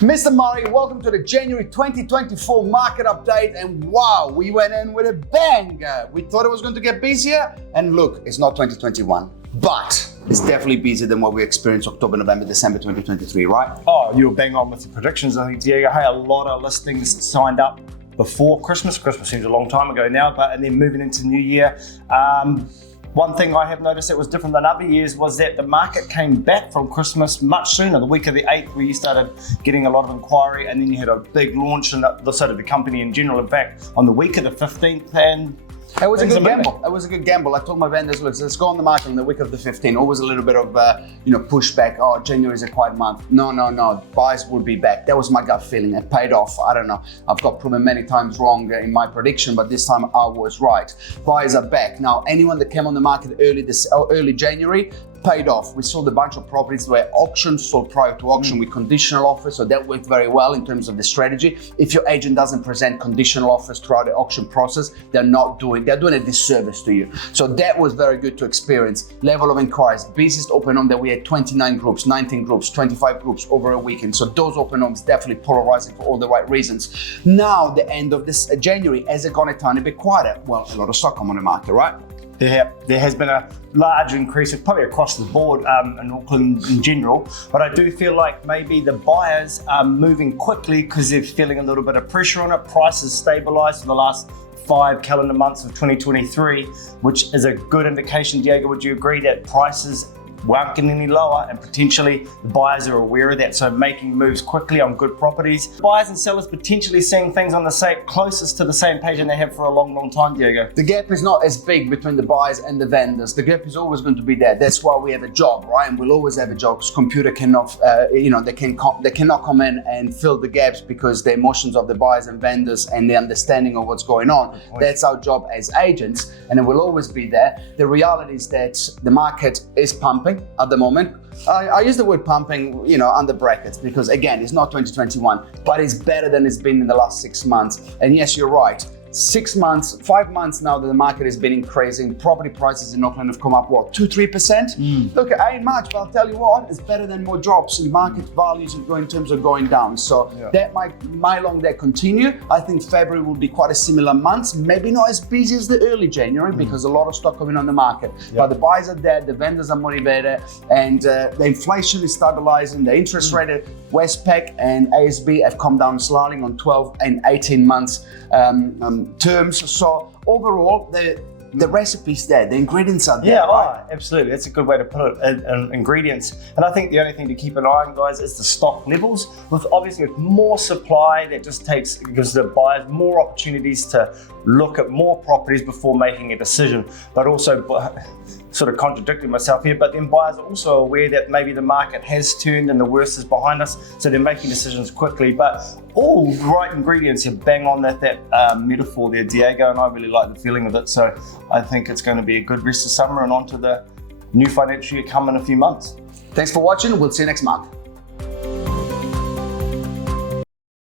Mr. Murray, welcome to the January 2024 market update. And wow, we went in with a bang. We thought it was going to get busier. And look, it's not 2021, but it's definitely busier than what we experienced October, November, December 2023, right? Oh, you were bang on with your predictions, I think, Diego. Hey, a lot of listings signed up before Christmas. Christmas seems a long time ago now, and then moving into New Year. One thing I have noticed that was different than other years was that the market came back from Christmas much sooner, the week of the 8th, where you started getting a lot of inquiry, and then you had a big launch, and so did the company in general. In fact, on the week of the 15th, and it was a good gamble. It was a good gamble. I told my vendors, look, let's go on the market on the week of the 15th. Always a little bit of, pushback. Oh, January is a quiet month. No. Buyers will be back. That was my gut feeling. It paid off. I don't know. I've got proven many times wrong in my prediction, but this time I was right. Buyers are back. Now, anyone that came on the market early January, paid off. We sold a bunch of properties that were auctions, sold prior to auction with conditional offers, so that worked very well in terms of the strategy. If your agent doesn't present conditional offers throughout the auction process, they're doing a disservice to you. So that was very good to experience. Level of inquiries, busiest open home that we had 29 groups, 19 groups, 25 groups over a weekend. So those open homes definitely polarizing for all the right reasons. Now, the end of this January, has it gone a tiny bit quieter? Well, a lot of stock come on the market, right? There has been a large increase, probably across the board in Auckland in general, but I do feel like maybe the buyers are moving quickly because they're feeling a little bit of pressure on it. Prices stabilised for the last 5 calendar months of 2023, which is a good indication. Diego, would you agree that prices won't get any lower, and potentially the buyers are aware of that, so making moves quickly on good properties? Buyers and sellers potentially seeing things on the closest to the same page than they have for a long time, Diego. The gap is not as big between the buyers and the vendors. The gap is always going to be there. That's why we have a job, right? And we'll always have a job, because computer cannot, they cannot come in and fill the gaps, because the emotions of the buyers and vendors and the understanding of what's going on. That's our job as agents, and it will always be there. The reality is that the market is pumping at the moment. I use the word pumping, under brackets, because again, it's not 2021, but it's better than it's been in the last 6 months. And yes, you're right. 5 months now that the market has been increasing. Property prices in Auckland have come up, 2-3%? Look, it ain't much, but I'll tell you what, it's better than more drops in market values in terms of going down. So that might long that continue. I think February will be quite a similar month, maybe not as busy as the early January, because a lot of stock coming on the market. But the buyers are there, the vendors are motivated, and the inflation is stabilizing. The interest rate, Westpac and ASB have come down slightly on 12 and 18 months terms. So overall, the recipe's there, the ingredients are there. Yeah, right? Absolutely. That's a good way to put it, ingredients. And I think the only thing to keep an eye on, guys, is the stock levels. With more supply, that just gives the buyers more opportunities to look at more properties before making a decision. But also, sort of contradicting myself here, but then buyers are also aware that maybe the market has turned and the worst is behind us, so they're making decisions quickly. But all right ingredients, you bang on that metaphor there, Diego, and I really like the feeling of it. So I think it's going to be a good rest of summer and on to the new financial year come in a few months. Thanks for watching. We'll see you next month.